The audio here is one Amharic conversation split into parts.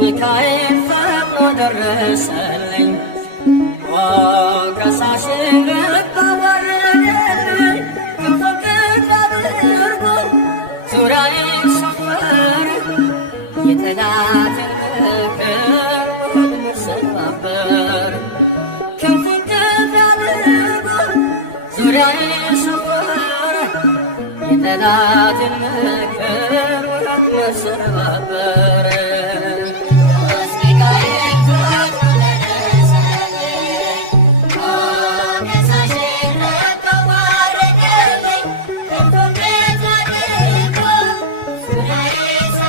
ሚካኤል ፈጥኖ ደረሰልኝ ወቀሳሽን ልባወረደልኝ ከፍቅር አድርጎ ዙሪያዬን ሰፈረ የጠላትን ምክር ሰባበር ከፍቅር አድርጎ ዙሪያዬን ሰፈረ የጠላትን ምክር ሰባበር Yes.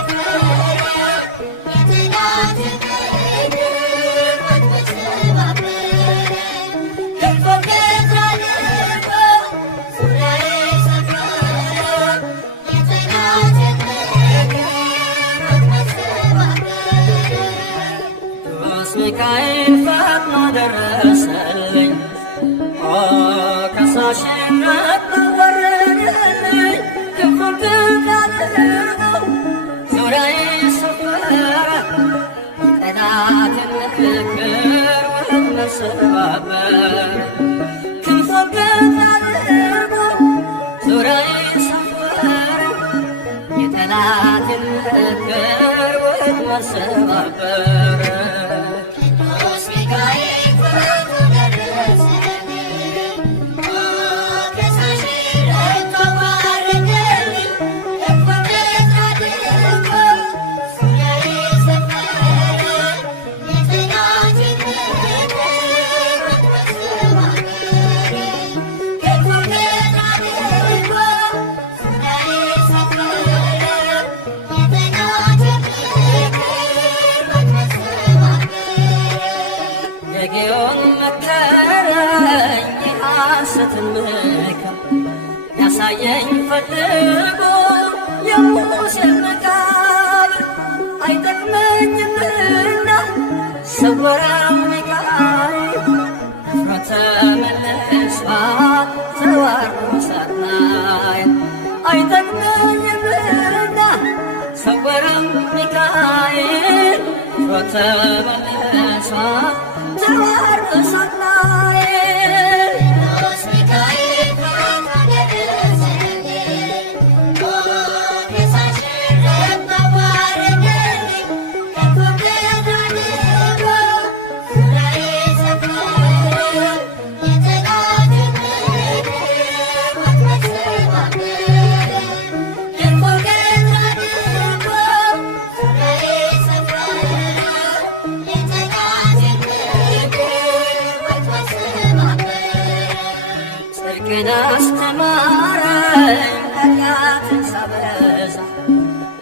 ፈጥኖ ደረሰልኝ። ከሳሽን ረታ ወረደልኝ። ክንፉን ክንፍ አድርጎ ዙሪያዬን ሰፈረ። የጠላትን ምክር ወጥመድ ሰባበረ። ክንፉን ክንፍ አድርጎ ዙሪያዬን ሰፈረ። የጠላትን ምክር ወጥመድ ሰባበረ። ቅዱስ ሚካኤል ፈጥኖ ደረሰልኝ። ከሳሽን ረታ ወረደልኝ። ክንፉን ክንፍ አድርጎ ዙሪያዬን ሰፈረ። የጠላትን ምክር ወጥመድ ሰባበረ። ክንፉን ክንፍ አድርጎ ዙሪያዬን ሰፈረ። የጠላትን ምክር ወጥመድ ሰባበረ። የጌዮን መከረኝ የሐሰትን ምክር ያሳየኝ ፈልጎ የሙሴን መቃብር አይጠቅመኝምና ሰወረው ሚካኤል። እፍረት ተመልሷል ተዋርዶ ሳናየው አይጠቅመኝምና ሰወረው ሚካኤል። እፍረት ተመልሷል ተዋርዶ ሳናየው። ቅዱስ ሚካኤል ፈጥኖ ደረሰልኝ። ከሳሽን ረታ ወረደልኝ። ክንፉን ክንፍ አድርጎ ዙሪያዬን ሰፈረ። የጠላትን ምክር ወጥመድ ሰባበረ። ክንፉን ክንፍ አድርጎ ዙሪያዬን ሰፈረ። የጠላትን ምክር ወጥመድ ሰባበረ። ጽድቅን አስተማረኝ ኃጢአትን ሳበዛ።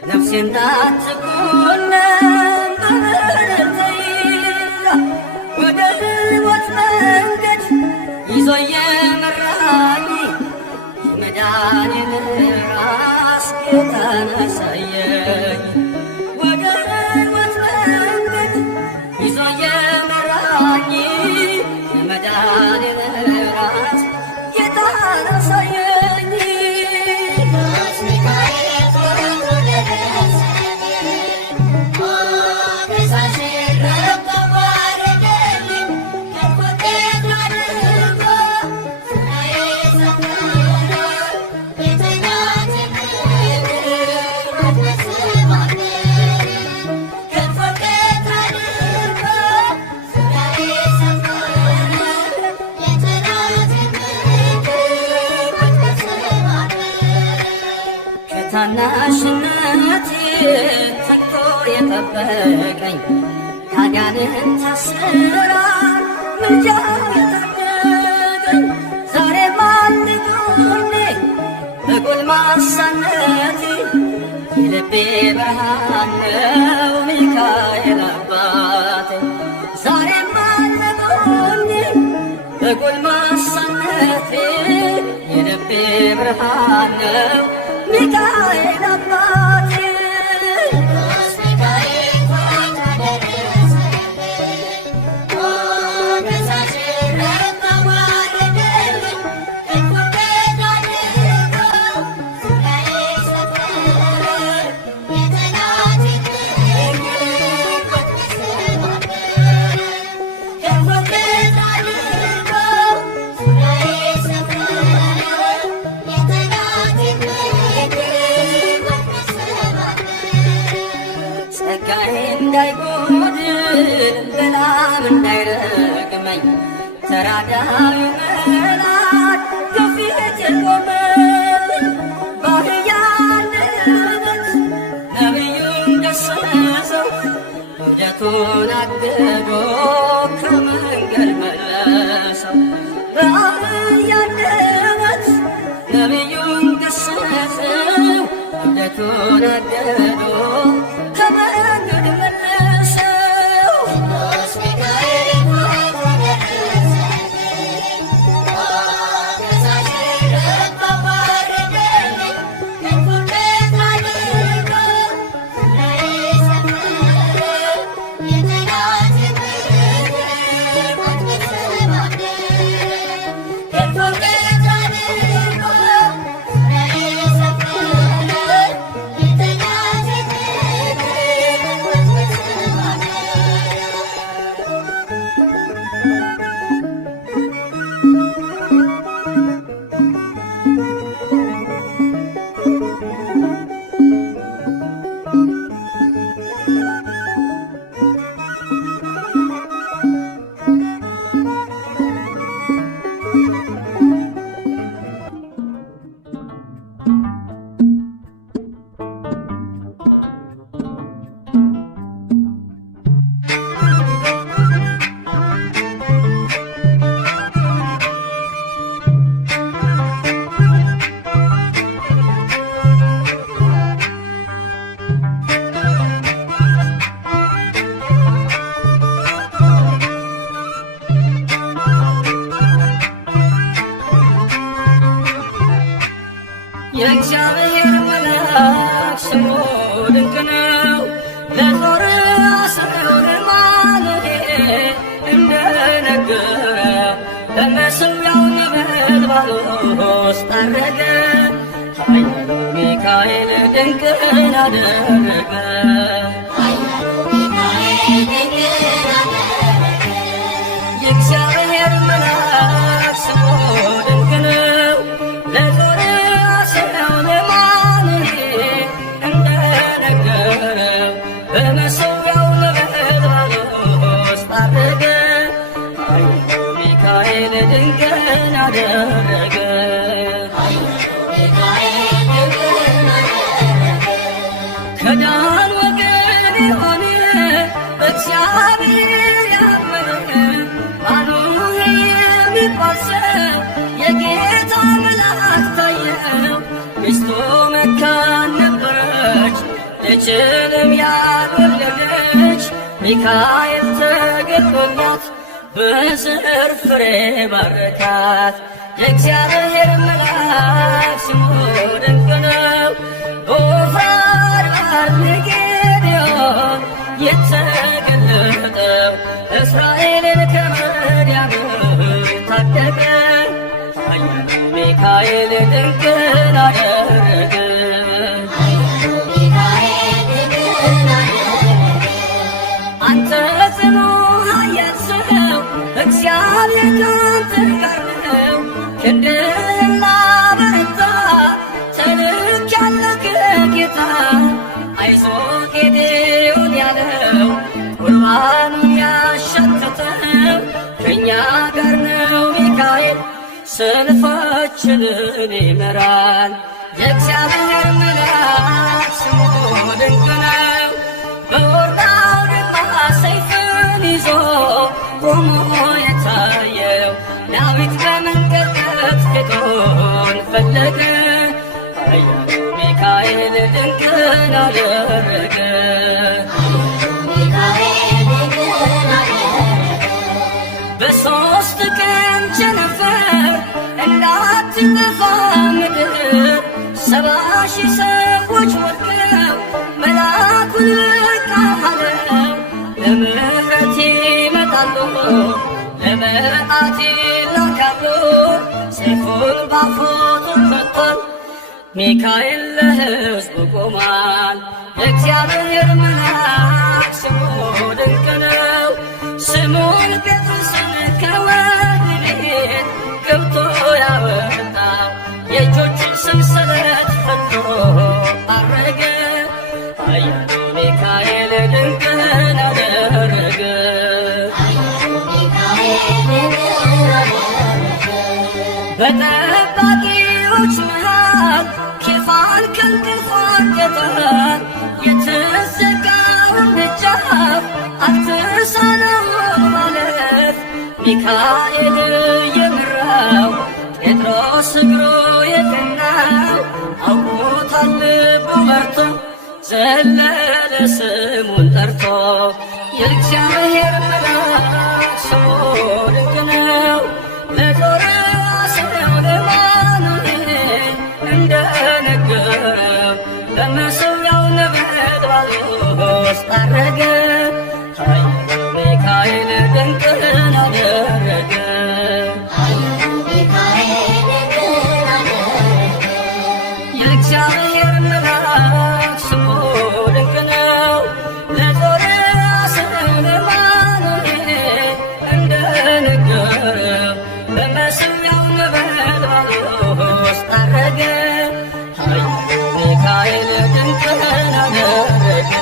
ነፍሴ እንዳትኮነን በበደል ተይዛ። ወደ ሕይወት መንገድ ይዞ የመራኝ የመዳኔን ራስ ጌታን አሳየኝ። ወደ ሕይወት መንገድ ይዞ የመራኝ የመዳኔን ራስ ጌታን አሳየኝ። ቅዱስ ሚካኤል ፈጥኖ ደረሰልኝ። ከሳሽን ረታ ወረደልኝ። ክንፉን ክንፍ አድርጎ ዙሪያዬን ሰፈረ። የጠላትን ምክር ወጥመድ ሰባበረ። ክንፉን ክንፍ አድርጎ ዙሪያዬን ሰፈረ። የጠላትን ምክር ወጥመድ ሰባበረ። ከታናሽነቴ ተግቶ የጠበቀኝ ከአጋንንት እስራት ምልጃው የታደገኝ ዛሬም አለ ጎኔ በጎልማሳነቴ። የልቤ ብርሃን ነው ሚካኤል አባቴ። ዛሬም አለ ጎኔ በጎልማሳነቴ። የልቤ ብርሃን ነው ሚካኤል አባቴ። ቅዱስ ሚካኤል ፈጥኖ ደረሰልኝ። ከሳሽን ረታ ወረደልኝ። ክንፉን ክንፍ አድርጎ ዙሪያዬን ሰፈረ። የጠላትን ምክር ወጥመድ ሰባበረ። ክንፉን ክንፍ አድርጎ ዙሪያዬን ሰፈረ። የጠላትን ምክር ወጥመድ ሰባበረ። ጸጋዬ እንዳይጎድል በላም እንዳይረግመኝ ተራዳዊ መልአክ ከፊቴ ቆመልኝ። በአህያ አንደበት ነቢዩን ገሠጸው። እብደቱን አግዶ ከመንገድ መለሰው። በአህያ አንደበት ነቢዩን ገሠጸው። እብደቱን አግዶ ከመንገድ መለሰው። ቅዱስ ሚካኤል ፈጥኖ ደረሰልኝ። ከሳሽን ረታ ወረደልኝ። ክንፉን ክንፍ አድርጎ ዙሪያዬን ሰፈረ። የጠላትን ምክር ሚካኤል ድንቅን አደረገ። የእግዚአብሔር መልአክ ስሙ ድንቅ ነው። ለጦር አስረው ለማኑሄል እንደነገረው በመሠዊያው ነበልባል ውስጥ ዐረገ። ሚካኤል ድንቅን አደረገ። ከዳን ወገን የሆነ በእግዚአብሔር ያመነ ማኑሄል የሚባል ሰው የጌታ መልአክ ታየው። ሚስቱ መካን ነበረች፣ ልጅንም ያልወለደች። ሚካኤል ተገልጦላት በዘር ፍሬ ባረካት። የእግዚአብሔር መልአክ ስሙ ድንቅ ነው። በወፋር ባህር ለጌዴዎን የተገለጠው እስራኤልን ከምድያም ታደገ። ኃያሉ ሚካኤል ድንቅን አደረገ። አንተ ጽኑ ኃያል ሰው እግዚአብሔር ካንተ ጋር ነው። ክንድህን ላበረታ ተልኬአለሁ ከጌታ። አይዞህ ጌዴዎን ያለው ቁርባኑን ያሸተተው ከእኛ ጋር ነው ሚካኤል ሰልፋችንን ይመራል። የእግዚአብሔር መልአክ ስሙ ድንቅ ነው። በወርዳው ድማ ሰይፍን ይዞ ቆሞ የታየው ዳዊት በመንገድ ጌታን ፈለገ። ኃያሉ ሚካኤል ድንቅን አደረገ። በሦስት ቀን ቸነፈር እንዳትጠፋ ምድር 70,000 ሰዎች ወድቀው መልአኩን በቃ አለው። ለምሕረት ይመጣሉ፣ ለመዓት ይላካሉ። ሰይፉን ባፎቱ ፈቷል፣ ሚካኤል ለሕዝቡ ቆሟል። የእግዚአብሔር መልአክ ስሙ ድንቅ ነው። ስምዖን ጴጥሮስን ከወህኒ ቤት ገብቶ ያወጣው የእጆቹን ሰንሰለት ፈቶ ዐረገ። ኃያሉ ሚካኤል ድንቅን አደረገ። በጠባቂዎች መሃል ኬፋን ከእንቅልፉ አንቅቶታል። የተዘጋውን ደጃፍ አትሳነውም ማለፍ ሚካኤል የመራው ጴጥሮስ እግሩ የቀናው አውቆታል ልቡ በርቶ ዘለለ ስሙን ጠርቶ። የእግዚአብሔር መልአክ ስሙ ድንቅ ነው። ለጦር አስረው ለማኑሄል እንደነገረው በመሠዊያው ነበልባል ውስጥ ዐረገ። ኃያሉ ሚካኤል ድንቅን አደረገ። የእግዚአብሔር መልአክ ስሙ ድንቅ ነው። ለጦር አስረው ለማኑሄል እንደነገረው በመሠዊያው ነበልባል ውስጥ ዐረገ። ኃያሉ ሚካኤል ድንቅን አደረገ።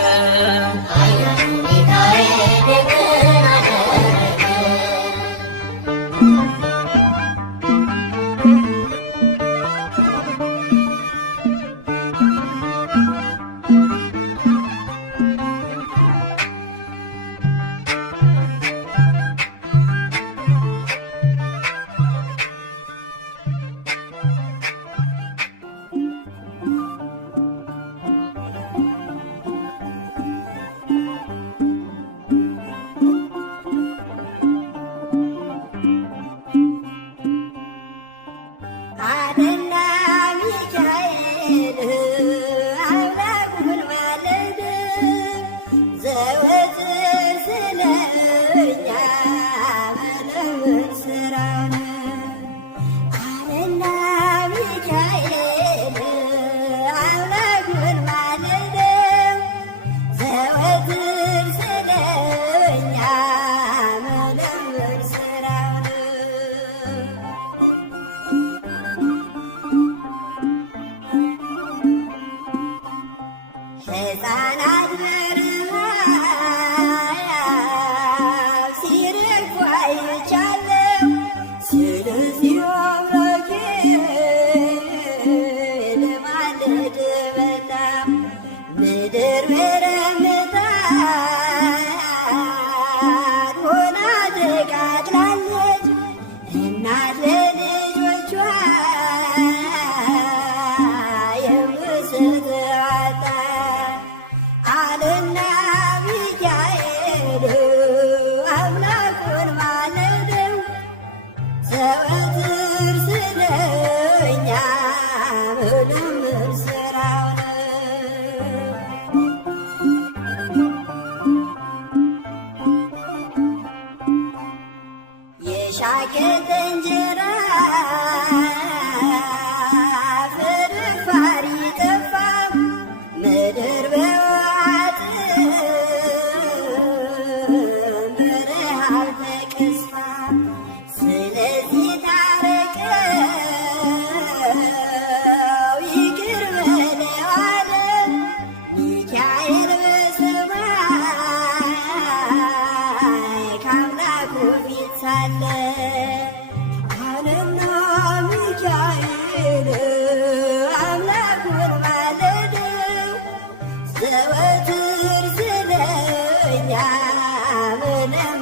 ካህናት በረሃብ ሲርቁ አይቻለሁ። ስለዚህ አምላኬ ልማልድ መጣሁ። ምድር በረመዳን ሆና ተቃጥላለች። እናት ለልጆቿ የምትሰጥ አለና ሚካኤል አምላኩን ማለደው። ዘወትር ስለኛ ምልምል ስራው ነው። የሻገተ እንጀራ ፍርፋሪ ጠፋ። ምድር በዋጥም በረሃብ ተቀስፋ። ስለዚህ ታረቀው ይቅር በለው አለ ሚካኤል በሰማይ ከአምላኩ ፊት ሳለ። አለና ሚካኤል አምላኩን ማለደው። ዘወትር ስለኛ መለመን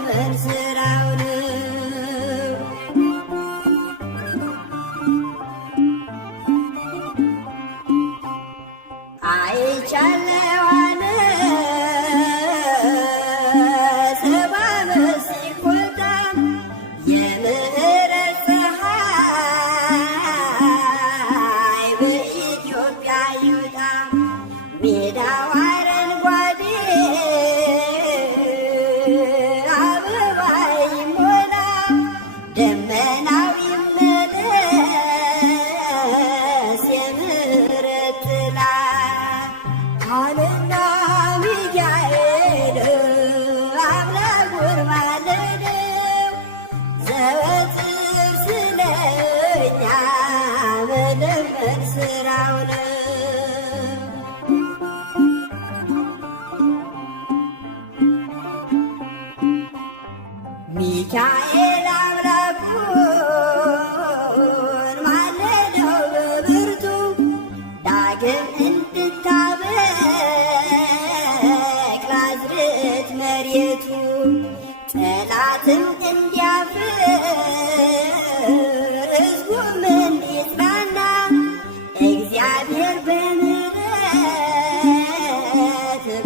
ስራው ነው። አይቻለሁ አለ ሰባ ዓመት ሲቆጣ። የምህረት ፀሐይ በኢትዮጵያ ይውጣ። ሜዳው አረንጓዴ አበባ ይሞላ። ደመናው ይመለስ የምህረት ጥላ አለና ሚካኤል አምላኩን ማለደው። ዘወትር ስለኛ መለመን ስራው ነው። ሚካኤል አምላኩን ማለደው በብርቱ። ዳግም እንድታበቅል አዝርዕት መሬቱ። ጠላትም እንዲያፍር ሕዝቡም እንዲጽናና። እግዚአብሔር በምሕረት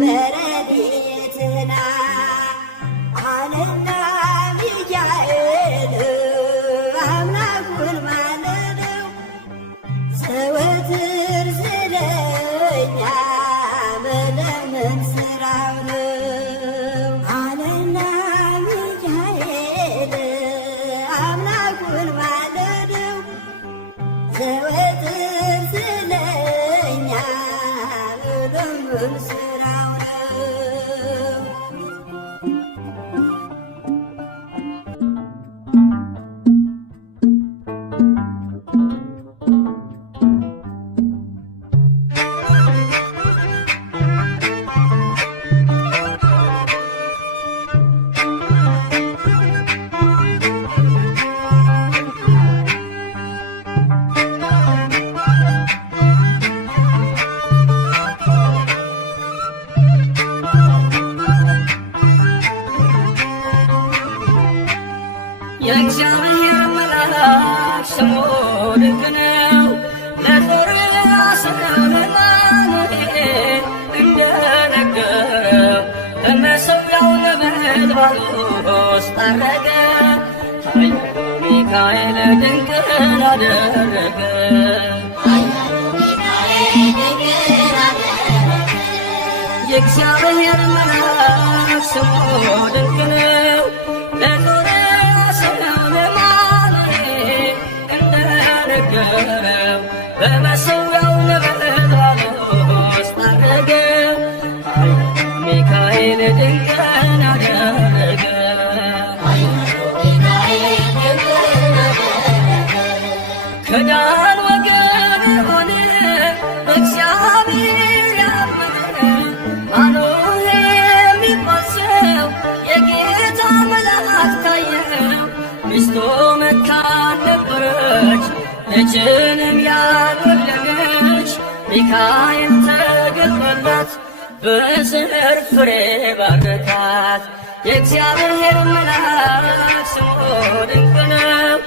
በረድኤትህና አለና ሚካኤል አምላኩን ማለደው። ዘወትር ስለኛ መለመን ስራው ነው። አለና ሚካኤል አምላኩን ማለደው። ዘወትር ስለኛ መለመን ስራው ነው። የእግዚአብሔር መልአክ ስሙ ድንቅ ነው። ለጦር አማኑኤል እንደነገረው በመሠዊያው ነበልባል ውስጥ አረገ። ኃያሉ ሚካኤል ድንቅን አደረገ። የእግዚአብሔር መልአክ ስሙ ድንቅ ነው። ለጦር አማኑኤል እንደነገረው በመሠዊያው ነበልባል ውስጥ አረገ። ኃያሉ ሚካኤል ድንቅን አደረገ። ከዳን ወገን የሆነ በእግዚአብሔር ያመነ ልጅንም ያልወለደች ሚካኤል ተገልጦላት በዘር ፍሬ ባረካት። የእግዚአብሔር መልአክ ስሙ ድንቅ ነው።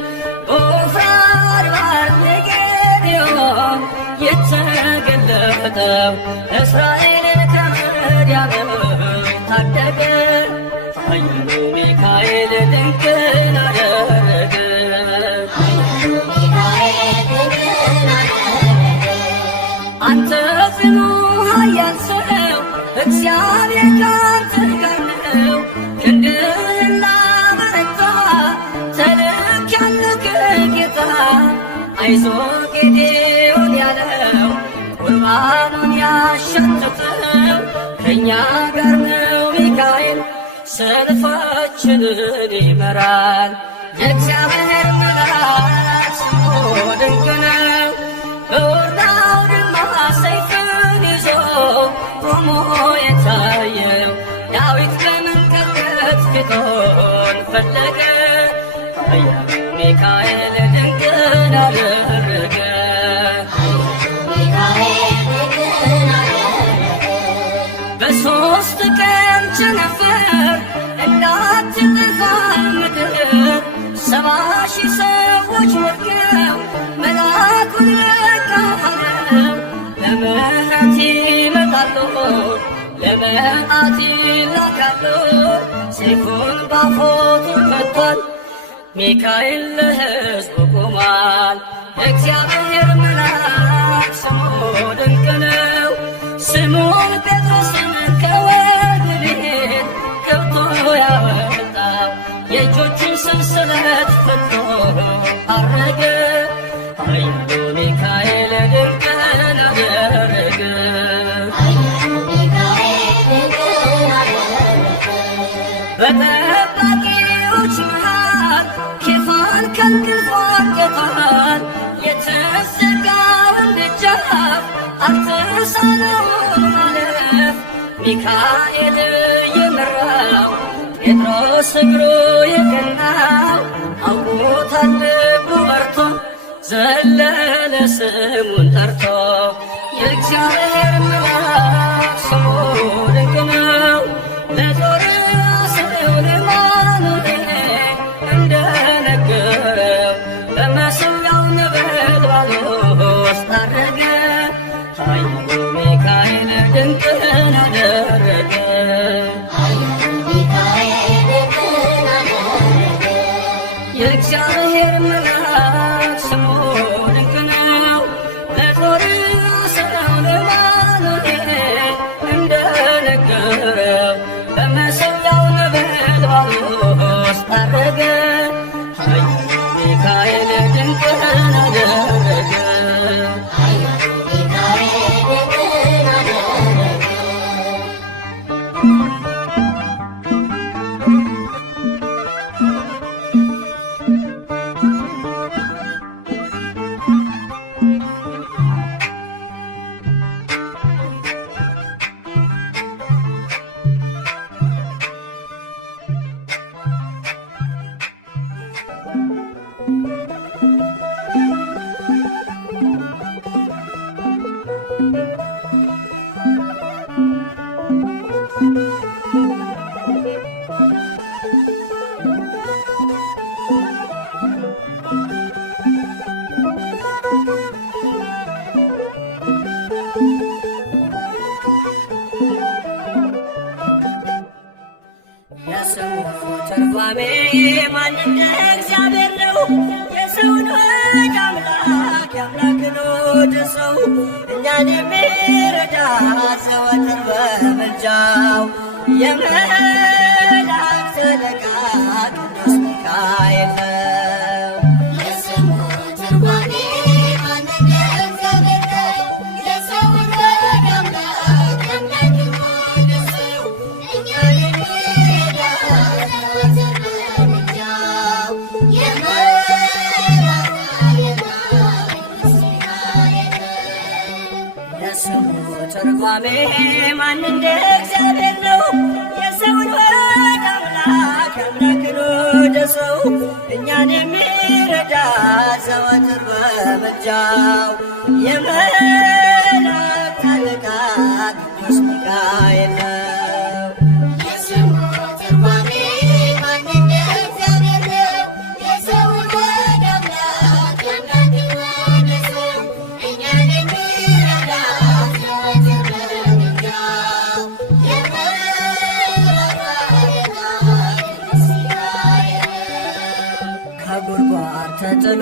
በዖፍራ አድባር ለጌዴዎን የተገለጠው እስራኤልን ከምድያም ታደገ። ኃያሉ ሚካኤል ድንቅን አደረገ። አንተ ጽኑ ኃያል ሰው እግዚአብሔር ካንተ ጋር ነው። ክንድህን ላበረታ ተልኬአለሁ ከጌታ። አይዞህ ጌዴዎን ያለው ቁርባኑን ያሸተተው ከእኛ ጋር ነው ሚካኤል ሰልፋችንን ይመራል። የእግዚአብሔር መልአክ ስሙ ድንቅ ነው። በወርዳው ድማ ሰይፍን ይዞ ቆሞ የታየው ዳዊት በመንቀጥቀጥ ፊቱን ፈለገ። ኃያሉ ሚካኤል ድንቅን አደረገ። በሦስት ቀን ቸነፈር እንዳትጠፋ ምድር 70,000 ሰዎች ወድቀው መልአኩን ለቃለው። ለምሕረት ይመጣሉ ለመዓት ይላካሉ። ሰይፉን ባፎቱ መቷል ሚካኤል ለሕዝቡ ቆሟል። የእግዚአብሔር መልአክ ስሙ ድንቅ ነው። ስምዖን ጴጥሮስን ከወህኒ ቤት ገብቶ ያወጣው የእጆቹን ሰንሰለት ፈቶ አረገ። ኃያሉ ሚካኤል ድንቅን አደረገ። በጠባቂዎች መሃል ኬፋን ከእንቅልፉ አንቅቶታል። የተዘጋውን ደጃፍ አልተሳነውም ማለፍ። ሚካኤል የመራው ጴጥሮስ እግሩ የቀናው አውቆታል ልቡ በርቶ ዘለለ ስሙን ጠርቶ። የእግዚአብሔር መልአክ ስሙ ድንቅ ነው። ለጦር አስረው ለማኑኤል እንደነገረው በመሠዊያው ነበልባል ውስጥ አረገ። ኃያሉ ሚካኤል ድንቅን አደረገ። የእግዚአብሔር መልአክ ስሙ ድንቅ ነው። ለጦር አስረው ለማኑኤል እንደነገረው በመሠዊያው ነበልባል ውስጥ አረገ። ኃያሉ ሚካኤል ድንቅን አደረገ። ትርጓሜ ማን እንደ እግዚአብሔር ነው። የሰውን ወድ አምላክ የአምላክን ወድ ሰው እኛን የሚረዳ ዘወትር በምልጃው የመላእክት አለቃ ቅዱስ ሚካኤል ነው። ትርጓሜ ማን እንደ እግዚአብሔር ነው። የሰውን ወድ አምላክ አምላክን ወደ ሰው እኛን የሚረዳ የሚረዳት ዘወትር በምልጃው የመላእክት አለቃ ቅዱስ ሚካኤል ነው። ከጉድጓድ ተጥሎ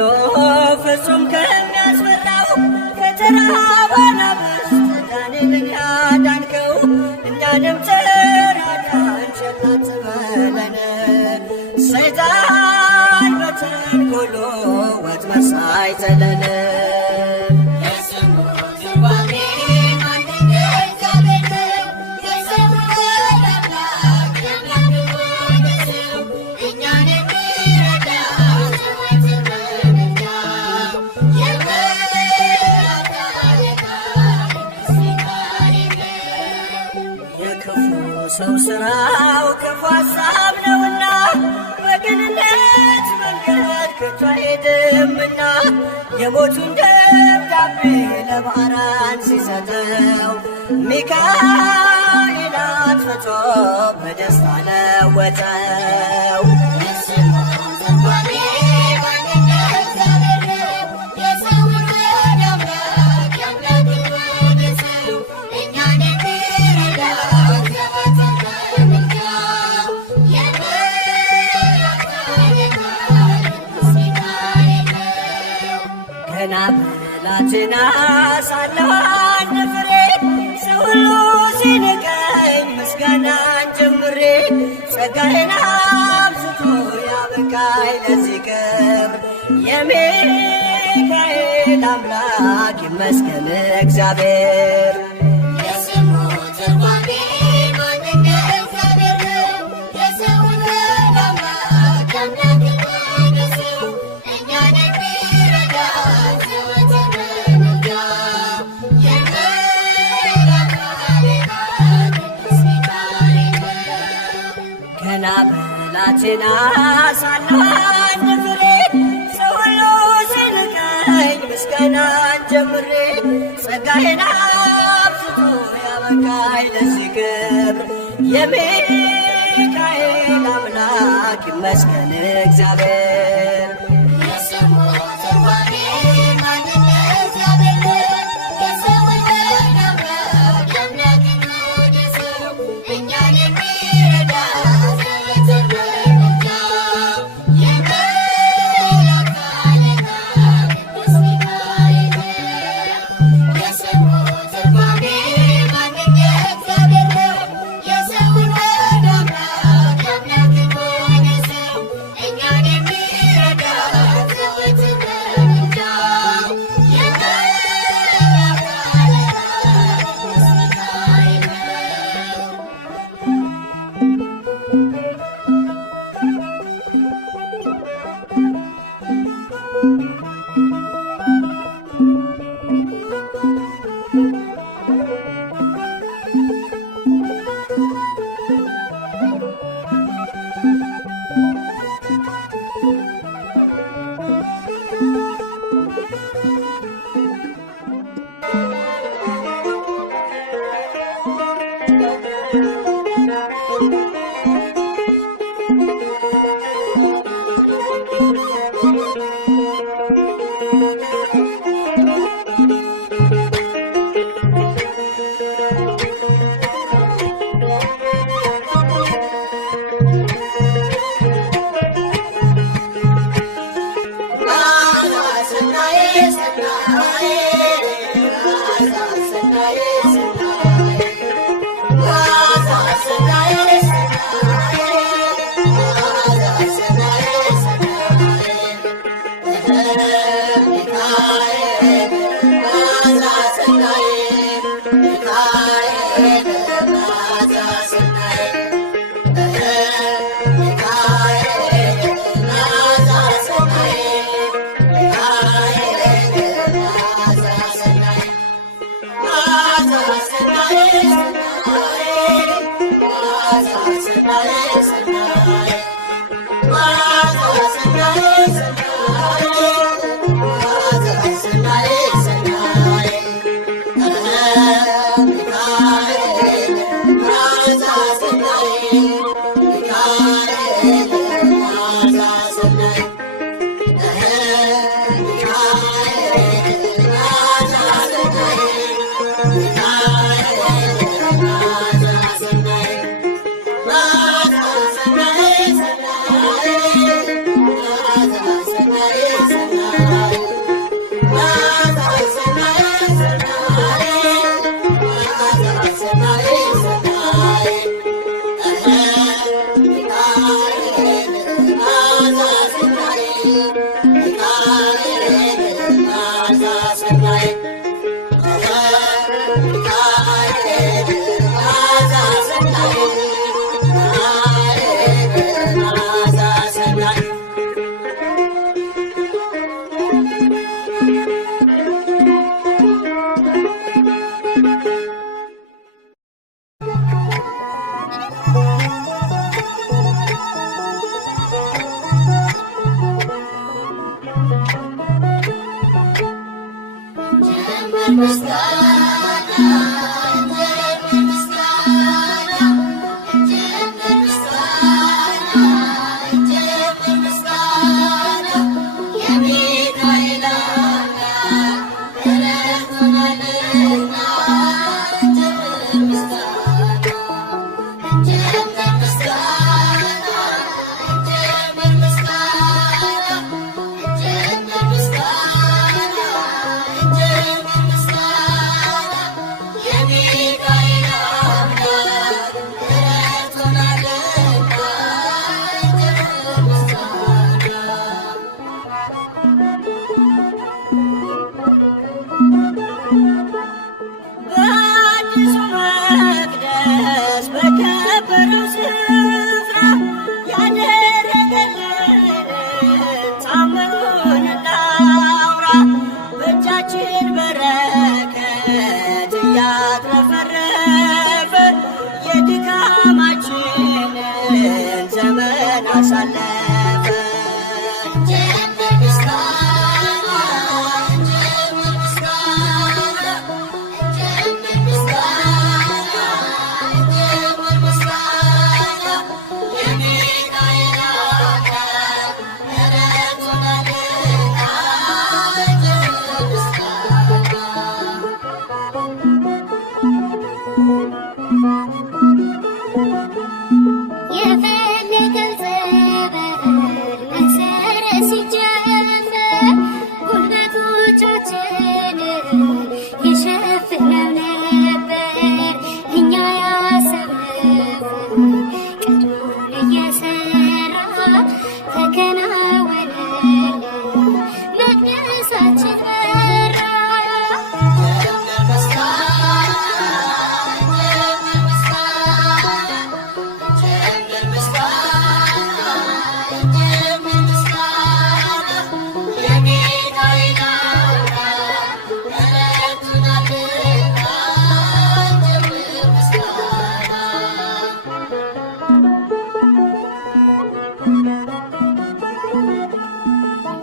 ፍጹም ከሚያስፈራው ከተራበ አናብስት ዳንኤልን ያዳንከው እኛንም ተራዳን ቸል አትበለን። ሰይጣን በተንኰሉ ወጥመድ ሳይጥለን ሰው ሥራው ክፉ ሐሳብ ነውና በቅንነት መንገድ ከቶ አይሄድምና የሞቱን ደብዳቤ ለባዕራን ሲሰጠው ሚካኤል አጥፍቶ በደስታ ለወጠው። ገና ብላቴና ሳለሁ አንድ ፍሬ ሰው ሁሉ ሲንቀኝ ምስጋናን ጀምሬ ጸጋዬን አብዝቶ ያበቃኝ ለዚህ ክብር የሚካኤል አምላክ ይመስገን እግዚአብሔር። ገና ብላቴና ሳለሁ አንድ ፍሬ ሰው ሁሉ ሲንቀኝ ምስጋናን ጀምሬ ጸጋዬን አብዝቶ ያበቃኝ ለዚህ ክብር የሚካኤል አምላክ ይመስገን እግዚአብሔር። Sanae,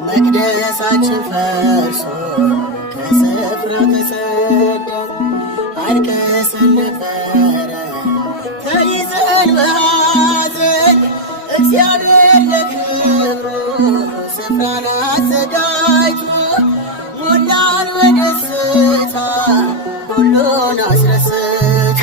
መቅደሳችን ፈርሶ ከስፍራው ተሰደን አልቅሰን ነበረ ተይዘን በሐዘን እግዚአብሔር ለክብሩ ስፍራን አዘጋጅቶ ሞላን በደስታ ሁሉን አስረስቶ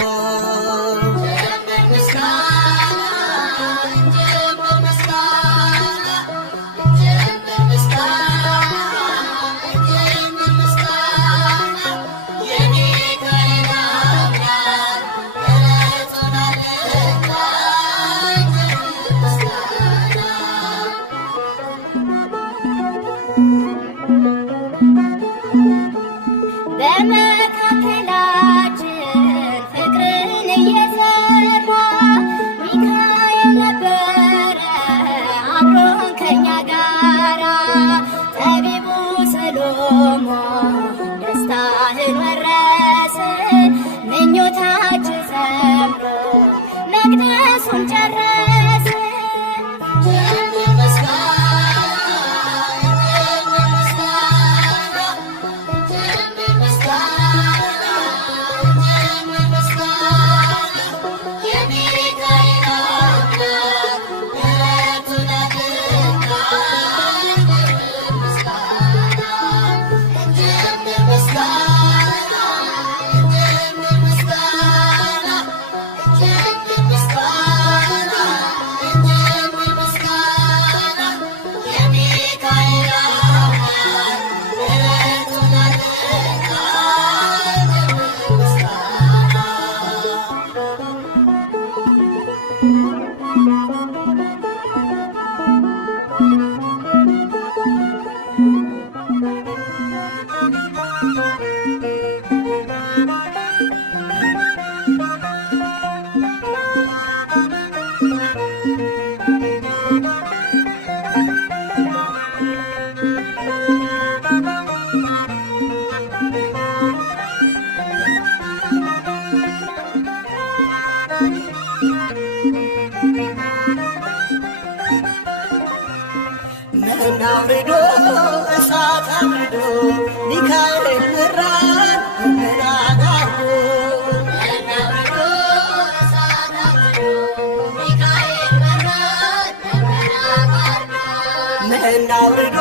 መና አውርዶ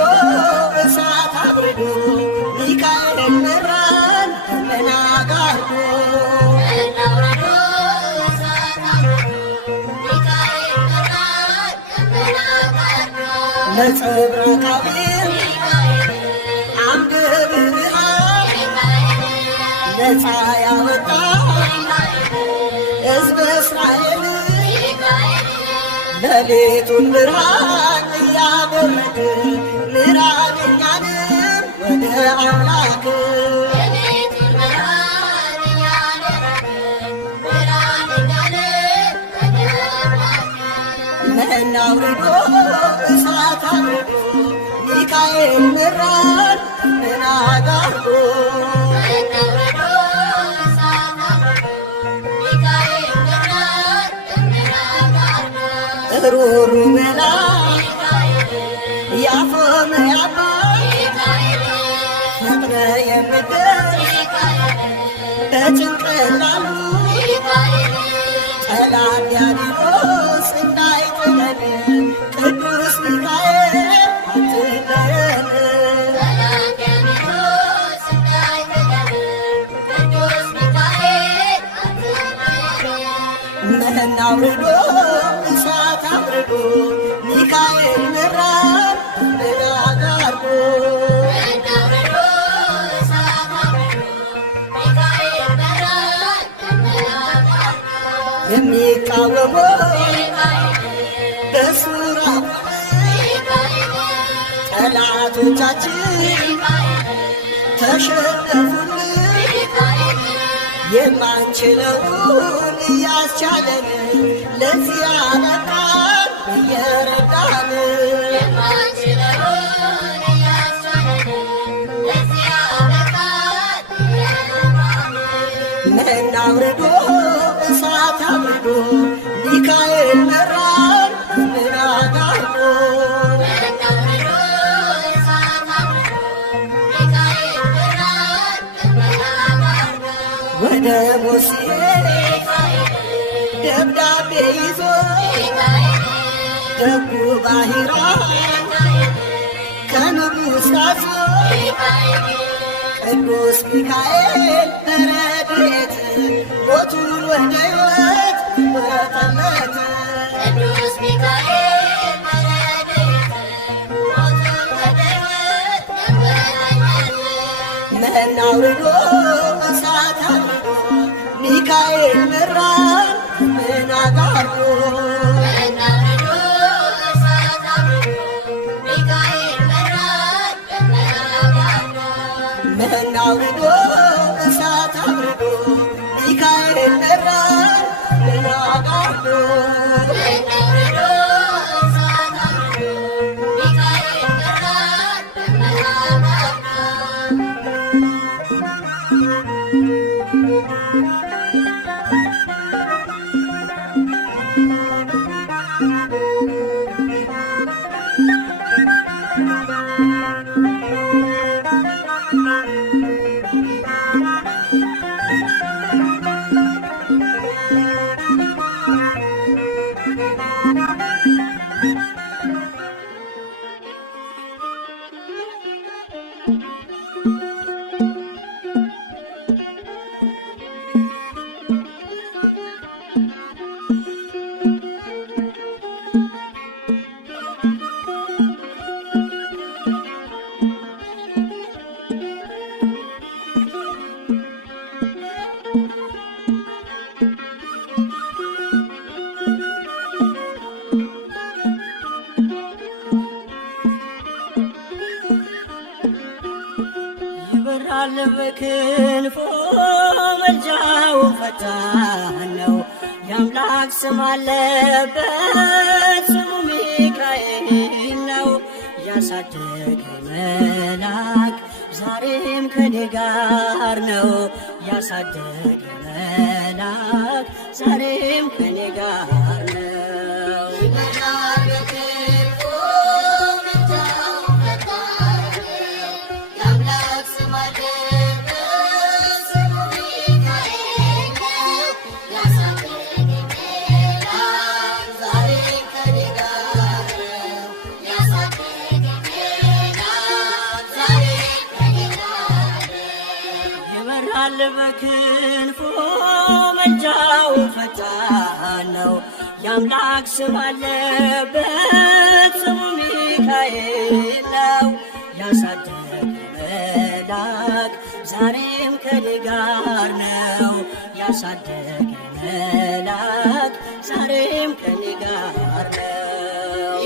እሳት አብርዶ ሚካኤል መራን ደመና ጋርዶ ነጸብራቃዊው አምደ ብርሃን ነፃ ያወጣ ሕዝበ እስራኤል ሌሊቱን ብርሃን እያደረገ ምዕራብ እኛንም ወደ አምላክ መና አውርዶ እሳት አብርዶ ሚካኤል መራን ደመና ጋርዶ ሩሩ መላክ ያፎመ ያባ ፈጥነ የምትደርስ በጭንቅላሉ ጠላት ዲያብሎስ እንዳይጥለን ቅዱስ ሚካኤል አትለየን። መና አውርዶ እሳት አብርዶ ሚካኤል መራን ደመና ጋርዶ የሚቃወሙ በሱራ ጠላቶቻችን ተሸነፉልን የማንችለውን እያስቻለን ለዚህ አበቃን እየረዳን መና አውርዶ እሳት አብርዶ ሚካኤል መራን ደመና ጋርዶ ወደ ሙሴ ደብዳቤ ይዞ ደጉ ባሕራን ከንጉሥ ታዞ ቅዱስ ሚካኤል በረድኤት ሞቱን ወደ ሕይወት ወጠመተ መና አውርዶ እሳት አብርዶ ሚካኤል መራን ደመና ጋርዶ መና አውርዶ እሳት አብርዶ ሚካኤል መራን ደመና ጋርዶ ይበራል በክንፎ መልጃው ፈጣን ነው። የአምላክ ስም አለበት ስሙ ሚካኤል ነው። ያሳደገኝ መልአክ ዛሬም ከኔ ጋር ነው። ያሳደገኝ መልአክ ዛሬም ከኔ ጋር ነው። Yeah. በክንፉ መልጃው ፈጣን ነው። የአምላክ ስም አለበት ስሙ ሚካኤል ነው። ያሳደገ መልአክ ዛሬም ከኔ ጋር ነው። ያሳደገ መልአክ ዛሬም ከኔ ጋር ነው።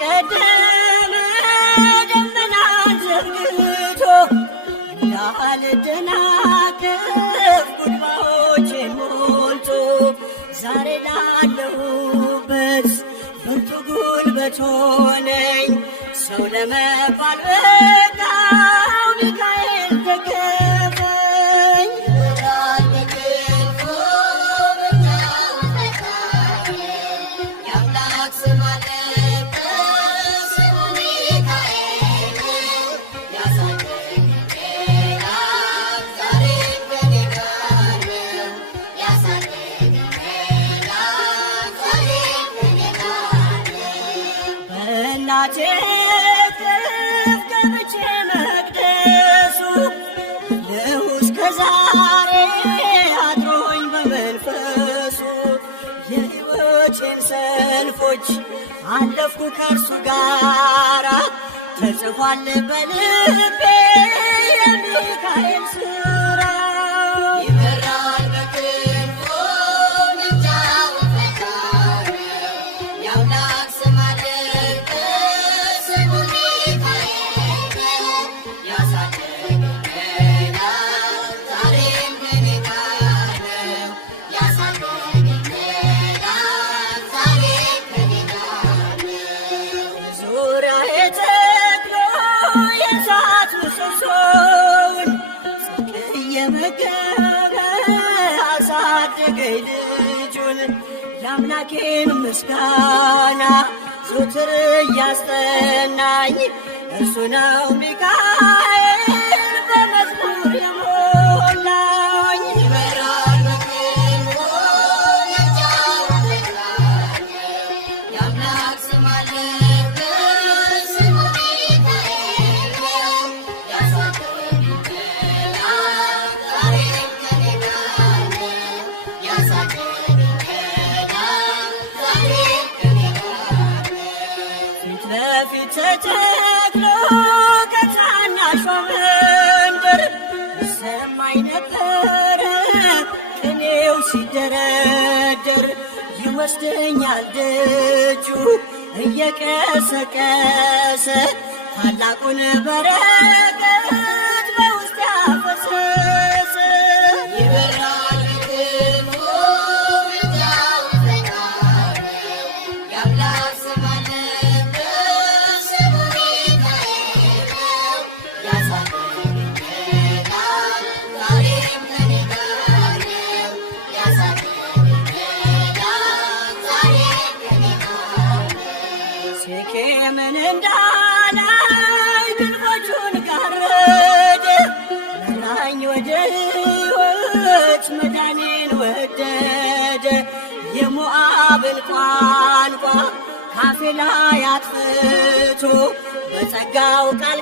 ቀደመ ደመናን ዘርግቶ እንዳልደናቀፍ ጉድባዎቼን ሞልቶ ዛሬ ላለሁበት ብርቱ ጉልበት ሆነኝ። ሰው ለመባል በቃው ሚካኤል ደገፈኝ። እናቴ እቅፍ ገብቼ መቅደሱ አለሁ እስከ ዛሬ አድሮኝ በመንፈሱ። የሕይወቴን ሰልፎች አለፍኩ ከእርሱ ጋራ ተጽፏል በልቤ የሚካኤል ስራ። ይበራል በክንፉ መልጃው ፈጣን የአምላክ ስም አለበት ስሙ ሚካኤል ያሳደገ መልአክ ዛሬም ከኔ ጋር ነው። ያሳደገ መልአክ ዛሬም ከኔ ጋር ነው። ዙሪያዬ ተክሎ የእሳት ምሰሶውን ጽድቅ እየመገበ አሳደገኝ ልጁን። የአምላኬን ምስጋና ዘወትር እያስጠናኝ እርሱ ነው ሚካኤል በመዝሙር የሞላኝ። ይበራል በክንፉ መልጃው ፈጣን የአምላክ ስም አለበት ስሙ ሚካኤል ያሳደገኝ መልአክ ዛሬም ከኔ ጋር ነው። ያሳደገኝ መልአክ ዛሬም ከኔ ጋር ነው። ፊት ለፊት ተተክሎ ከታናሿ መንደር ይሰማኝ ነበረ ቅኔው ሲደረደር። ይወስደኛል ደጁ እየቀሰቀሰ ታላቁን በረከት በውስጥ ያፈሰሰ። ይበራል በክንፉ መልጃው ፈጣን የአምላክ ስም አለበት ስሙ ሚካኤል ያሳደገኝ መልአክ ዛሬም ከኔ ጋር ነው። ያሳደገኝ መልአክ ዛሬም ከኔ ጋር ነው። ሴኬምን እንዳላይ ግንቦቹን ጋረደ መራኝ ወደ ሕይወት መዳኔን ወደደ። የሞዓብን ቋንቋ ካፌ ላይ አጥፍቶ በጸጋው ቃል